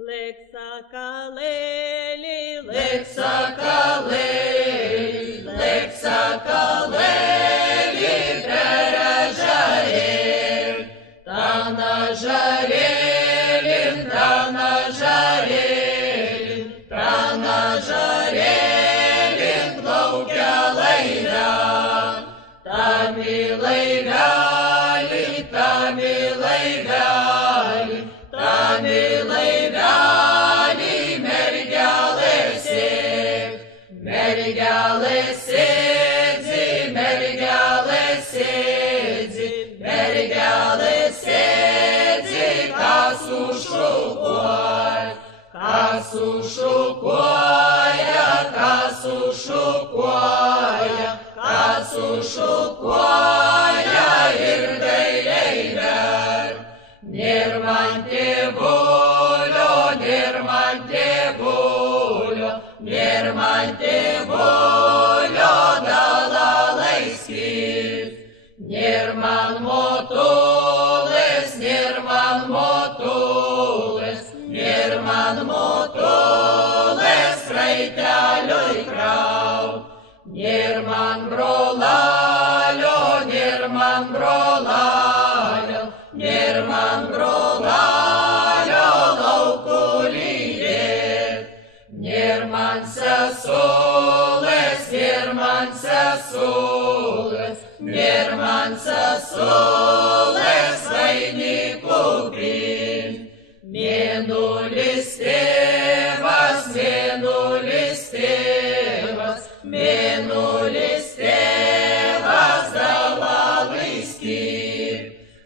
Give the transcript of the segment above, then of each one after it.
Leksakaleli, Leksakaleli, leksakaleli, пережарим, та нажарим, та нажарим, та нажарим, глаукялейда, та милейгали, та милейгали, та милейгали, мергалесик, мергалесидзи, мергалесидзи, мергалесидзи, касу шукой, касу шукоя, касу шукоя, касу шукоя, ирдейлейбер, нирманте було, нирманте було, нирманте було, далалейський, нирман мотулес, нирман мотулес, нирман мотулес, крайтялюй крав, нирман бролалю, нирман бролалю, нирман бролалю, лаукуліє, нирман сасулес, нирман сасулес, нирман сасулес, войнику бін, менулістевас, менулістевас, менулістевас, далалийський,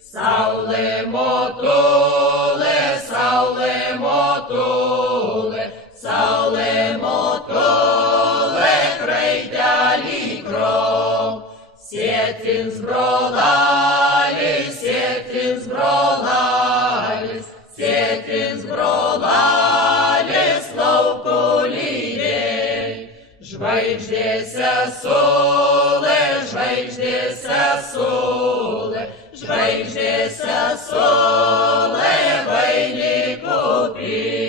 сауле мотуле, сауле мотуле, сауле мотуле, крейдалі кров, сєтін збролалі, сєтін збролалі, сєтін збролалі, славкуліє, жвайждеся соле, жвайждеся соле, жвайждеся соле, войнику пі.